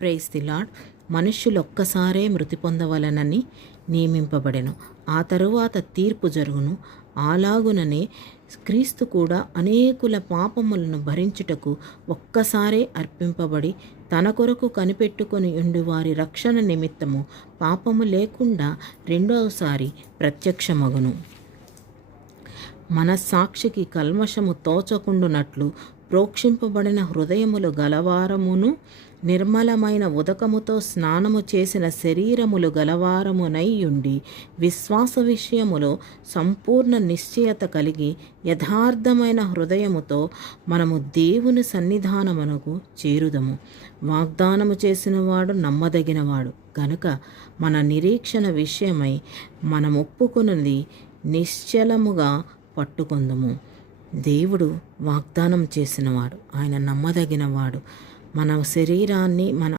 Praise the lord. మనుష్యులొక్కసారే మృతి పొందవలనని నియమింపబడెను, ఆ తరువాత తీర్పు జరుగును. అలాగుననే క్రీస్తు కూడా అనేకుల పాపములను భరించుటకు ఒక్కసారే అర్పింపబడి తన కొరకు కనిపెట్టుకొని ఉండి వారి రక్షణ నిమిత్తము పాపము లేకుండా రెండవసారి ప్రత్యక్షమగును. మనస్సాక్షికి కల్మషము తోచకుండునట్లు ప్రోక్షింపబడిన హృదయములు గలవారమును, నిర్మలమైన ఉదకముతో స్నానము చేసిన శరీరములు గలవారమునైయుండి, విశ్వాస విషయములో సంపూర్ణ నిశ్చయత కలిగి యథార్థమైన హృదయముతో మనము దేవుని సన్నిధానమునకు చేరుదము. వాగ్దానము చేసినవాడు నమ్మదగినవాడు గనుక మన నిరీక్షణ విషయమై మనం ఒప్పుకొన్నది నిశ్చలముగా పట్టుకొందుము. దేవుడు వాగ్దానం చేసినవాడు, ఆయన నమ్మదగినవాడు. మన శరీరాన్ని, మన